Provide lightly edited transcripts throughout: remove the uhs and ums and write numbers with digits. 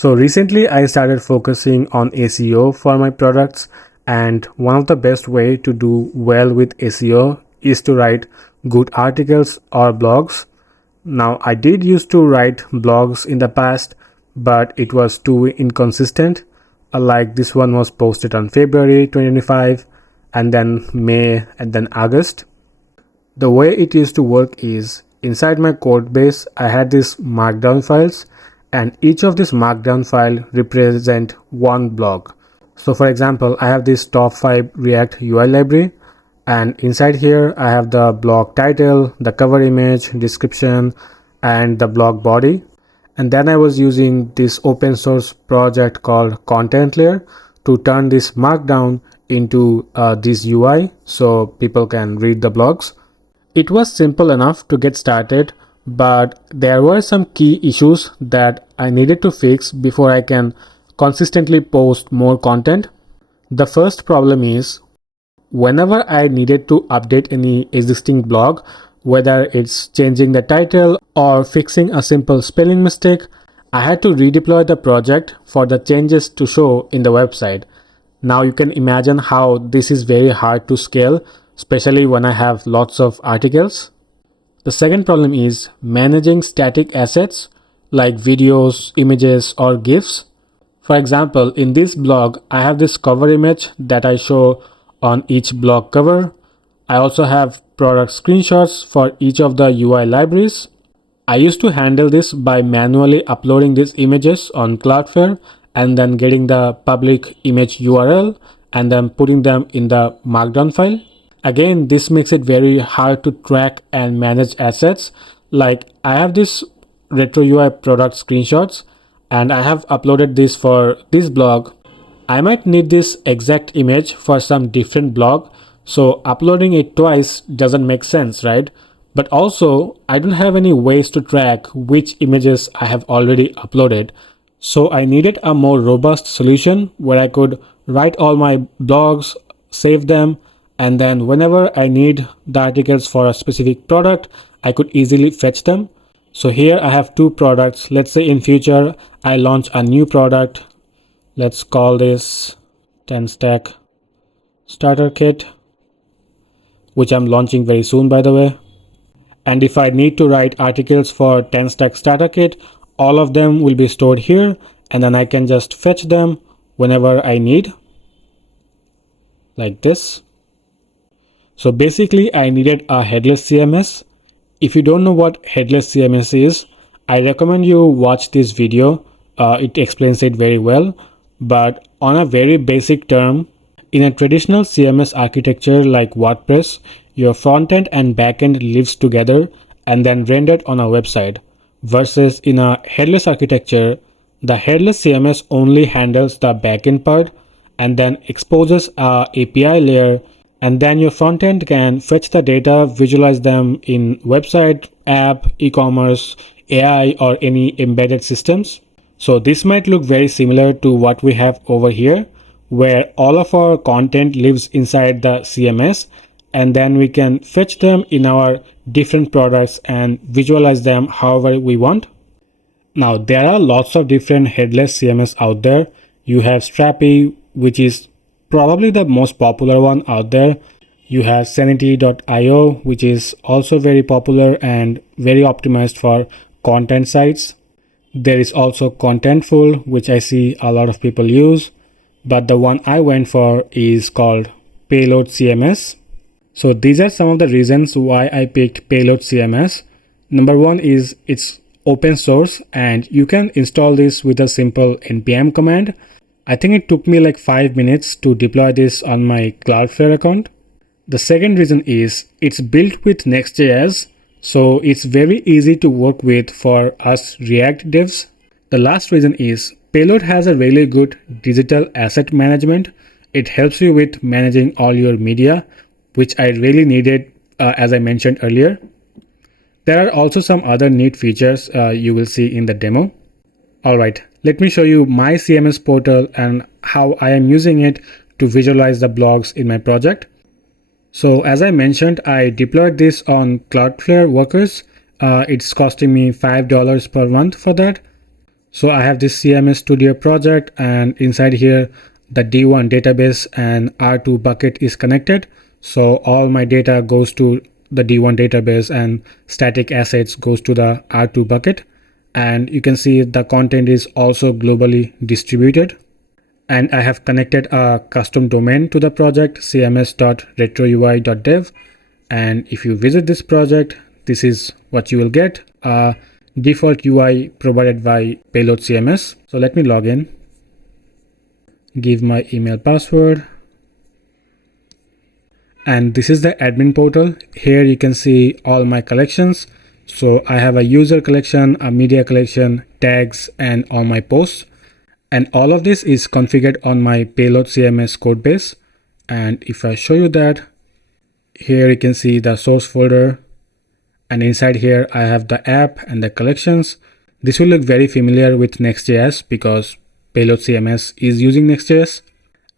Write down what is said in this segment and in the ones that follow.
So recently I started focusing on SEO for my products, and one of the best way to do well with SEO is to write good articles or blogs. Now I did used to write blogs in the past, but it was too inconsistent. Like this one was posted on February 2025 and then May and then August. The way it used to work is inside my code base I had these markdown files, and each of this markdown file represent one blog. So for example, I have this top 5 React UI library, and inside here I have the blog title, the cover image, description, and the blog body. And then I was using this open source project called Content Layer to turn this markdown into this UI so people can read the blogs. It was simple enough to get started, but there were some key issues that I needed to fix before I can consistently post more content. The first problem is whenever I needed to update any existing blog, whether it's changing the title or fixing a simple spelling mistake, I had to redeploy the project for the changes to show in the website. Now you can imagine how this is very hard to scale, especially when I have lots of articles. The second problem is managing static assets like videos, images, or GIFs. For example, in this blog, I have this cover image that I show on each blog cover. I also have product screenshots for each of the UI libraries. I used to handle this by manually uploading these images on Cloudflare and then getting the public image URL and then putting them in the markdown file. Again, this makes it very hard to track and manage assets. Like I have this retro UI product screenshots and I have uploaded this for this blog. I might need this exact image for some different blog, so uploading it twice doesn't make sense, right? But also, I don't have any ways to track which images I have already uploaded. So I needed a more robust solution where I could write all my blogs, save them, and then whenever I need the articles for a specific product, I could easily fetch them. So here I have two products. Let's say in future, I launch a new product. Let's call this 10 stack starter kit, which I'm launching very soon, by the way. And if I need to write articles for 10 stack starter kit, all of them will be stored here, and then I can just fetch them whenever I need, like this. So basically I needed a headless CMS. If you don't know what headless CMS is, I recommend you watch this video. It explains it very well. But on a very basic term, in a traditional CMS architecture like WordPress, your frontend and backend lives together and then rendered on a website. Versus in a headless architecture, the headless CMS only handles the backend part and then exposes a API layer, and then your frontend can fetch the data, visualize them in website, app, e-commerce, AI, or any embedded systems. So this might look very similar to what we have over here, where all of our content lives inside the CMS, and then we can fetch them in our different products and visualize them however we want. Now there are lots of different headless CMS out there. You have Strapi, which is probably the most popular one out there. You have Sanity.io, which is also very popular and very optimized for content sites. There is also Contentful, which I see a lot of people use, but the one I went for is called Payload CMS. So these are some of the reasons why I picked Payload CMS. Number one is it's open source and you can install this with a simple npm command. I think it took me like 5 minutes to deploy this on my Cloudflare account. The second reason is it's built with Next.js, so it's very easy to work with for us React devs. The last reason is Payload has a really good digital asset management. It helps you with managing all your media, which I really needed as I mentioned earlier. There are also some other neat features you will see in the demo. Alright, let me show you my CMS portal and how I am using it to visualize the blogs in my project. So as I mentioned, I deployed this on Cloudflare Workers. It's costing me $5 per month for that. So I have this CMS Studio project, and inside here the D1 database and R2 bucket is connected. So all my data goes to the D1 database and static assets goes to the R2 bucket. And you can see the content is also globally distributed. And I have connected a custom domain to the project, cms.retroui.dev. And if you visit this project, this is what you will get, a default UI provided by Payload CMS. So let me log in, give my email password. And this is the admin portal. Here you can see all my collections. So I have a user collection, a media collection, tags, and all my posts. And all of this is configured on my Payload CMS codebase. And if I show you that, here you can see the source folder. And inside here, I have the app and the collections. This will look very familiar with Next.js because Payload CMS is using Next.js.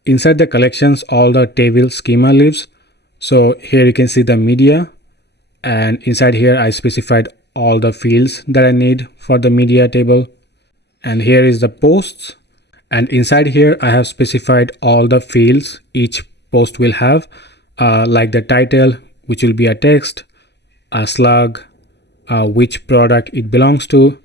Inside the collections, all the table schema lives. So here you can see the media. And inside here, I specified all the fields that I need for the media table. And here is the posts. And inside here, I have specified all the fields each post will have, like the title, which will be a text, a slug, which product it belongs to,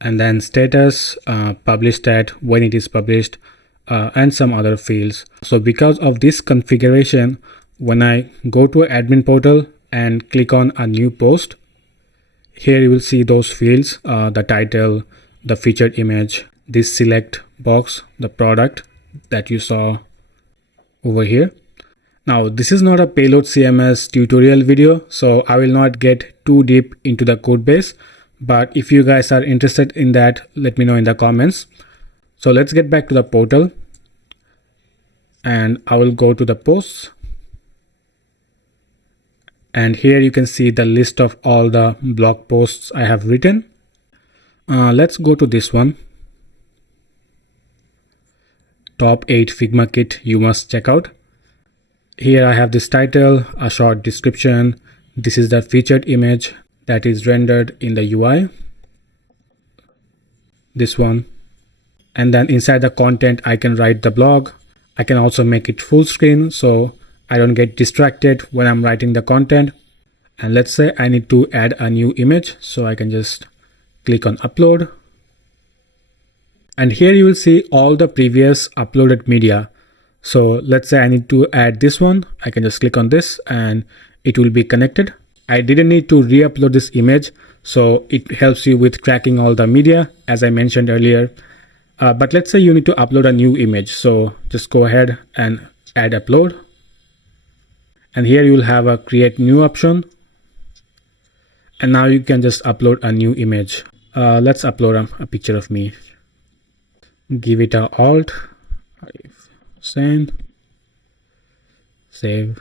and then status, published at, when it is published, and some other fields. So because of this configuration, when I go to an admin portal and click on a new post, here you will see those fields, the title, the featured image, this select box, the product that you saw over here. Now, this is not a Payload CMS tutorial video, so I will not get too deep into the code base. But if you guys are interested in that, let me know in the comments. So let's get back to the portal. And I will go to the posts. And here you can see the list of all the blog posts I have written. Let's go to this one. Top 8 Figma kit you must check out. Here I have this title, a short description. This is the featured image that is rendered in the UI. This one. And then inside the content, I can write the blog. I can also make it full screen so I don't get distracted when I'm writing the content. And let's say I need to add a new image. So I can just click on upload. And here you will see all the previous uploaded media. So let's say I need to add this one. I can just click on this and it will be connected. I didn't need to re-upload this image. So it helps you with tracking all the media, as I mentioned earlier. But let's say you need to upload a new image. So just go ahead and add upload. And here you will have a create new option. And now you can just upload a new image. Let's upload a picture of me. Give it a alt, Arif, send, save.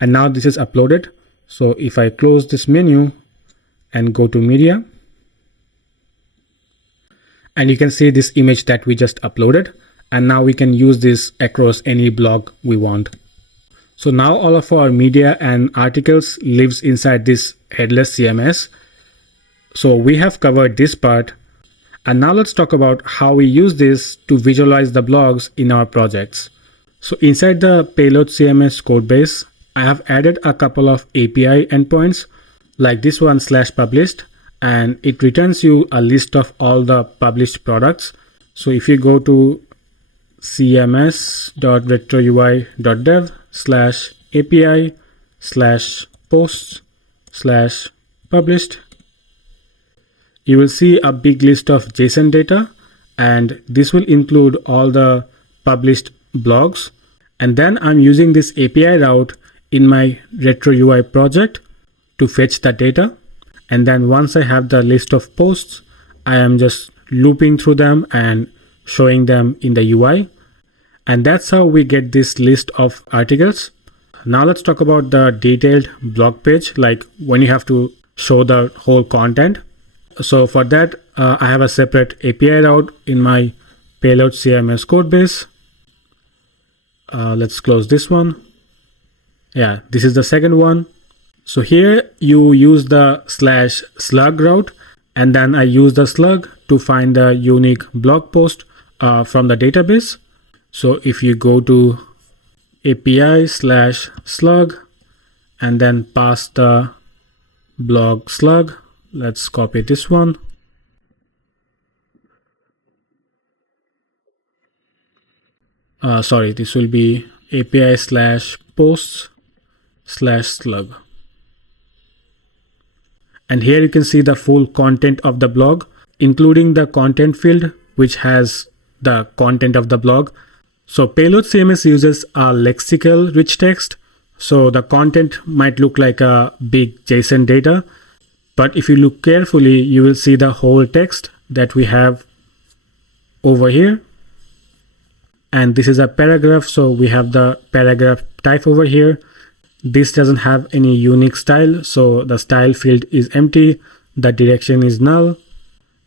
And now this is uploaded. So if I close this menu and go to media, and you can see this image that we just uploaded. And now we can use this across any blog we want. So now all of our media and articles lives inside this Headless CMS. So we have covered this part. And now let's talk about how we use this to visualize the blogs in our projects. So inside the Payload CMS codebase, I have added a couple of API endpoints like this one /published, and it returns you a list of all the published products. So if you go to cms.retroui.dev/API/posts/published, you will see a big list of JSON data, and this will include all the published blogs. And then I'm using this API route in my Retro UI project to fetch the data. And then once I have the list of posts, I am just looping through them and showing them in the UI. And that's how we get this list of articles. Now let's talk about the detailed blog page, like when you have to show the whole content. So for that, I have a separate API route in my Payload CMS codebase. Let's close this one. Yeah, this is the second one. So here you use the /slug route, and then I use the slug to find the unique blog post from the database. So if you go to API/slug and then pass the blog slug, let's copy this one. Sorry, this will be API/posts/slug. And here you can see the full content of the blog, including the content field, which has the content of the blog. So Payload CMS uses a lexical rich text. So the content might look like a big JSON data, but if you look carefully, you will see the whole text that we have over here. And this is a paragraph, so we have the paragraph type over here. This doesn't have any unique style, so the style field is empty, the direction is null.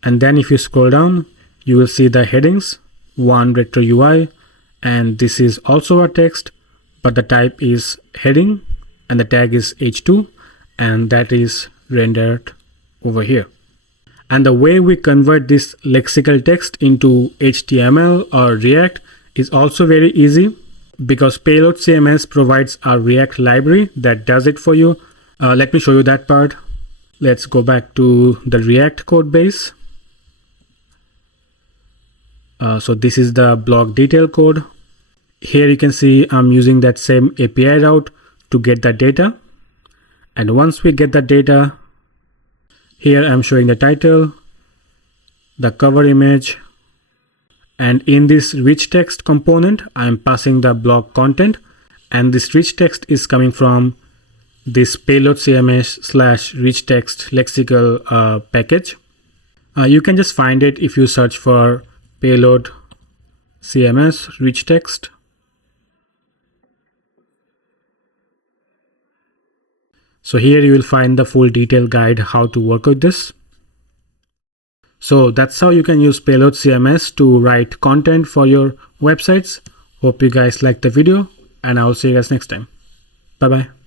And then if you scroll down, you will see the headings, one retro UI, and this is also a text, but the type is heading and the tag is h2, and that is rendered over here. And the way we convert this lexical text into HTML or React is also very easy, because Payload CMS provides a React library that does it for you. Let me show you that part. Let's go back to the React code base. So this is the blog detail code. Here you can see I'm using that same API route to get the data. And once we get the data, here I'm showing the title, the cover image, and in this rich text component, I'm passing the blog content, and this rich text is coming from this Payload CMS/rich text lexical package. You can just find it if you search for Payload CMS rich text. So here you will find the full detailed guide how to work with this. So that's how you can use Payload CMS to write content for your websites. Hope you guys liked the video, and I will see you guys next time. Bye bye.